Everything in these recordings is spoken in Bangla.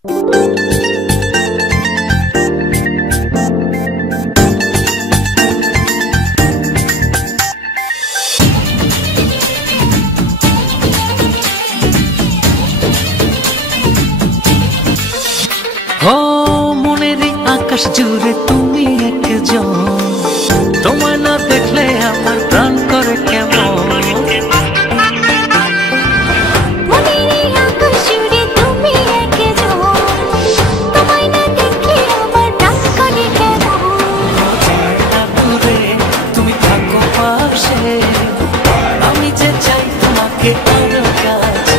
ও মনের আকাশ জুড়ে তুমি একজন, তোমায় না দেখলে আমার প্রাণ করে কেমন। তুমি থাকো পাশে, আমি যে চাই তোমাকে আরো কাছে।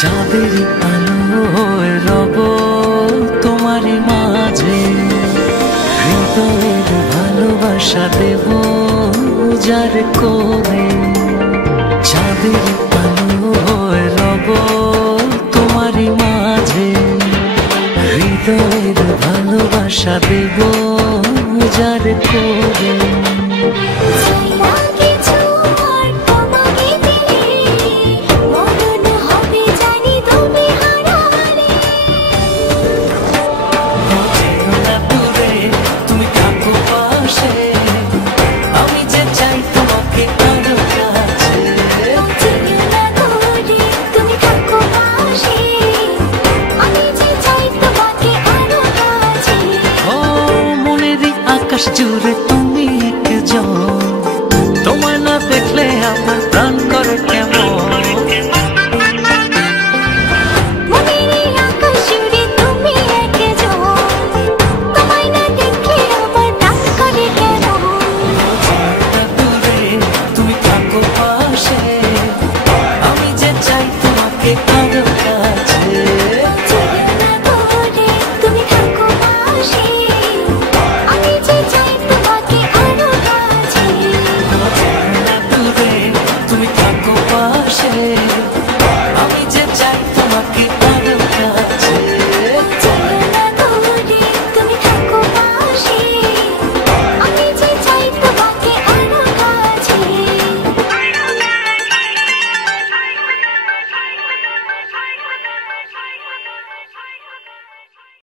চাঁদের আলোয় রব তোমার মাঝে, হৃদয়ের ভালোবাসা দেব যার করে। চাঁদের আলোয় রব তোমার মাঝে, হৃদয়ের ভালোবাসা দেব যার করে। আকাশ জুড়ে তুমি একজন, তোমায় না দেখলে আমার প্রাণ করে কেমন। তুমি থাকো পাশে, আমি যে চাই তোমাকে আরো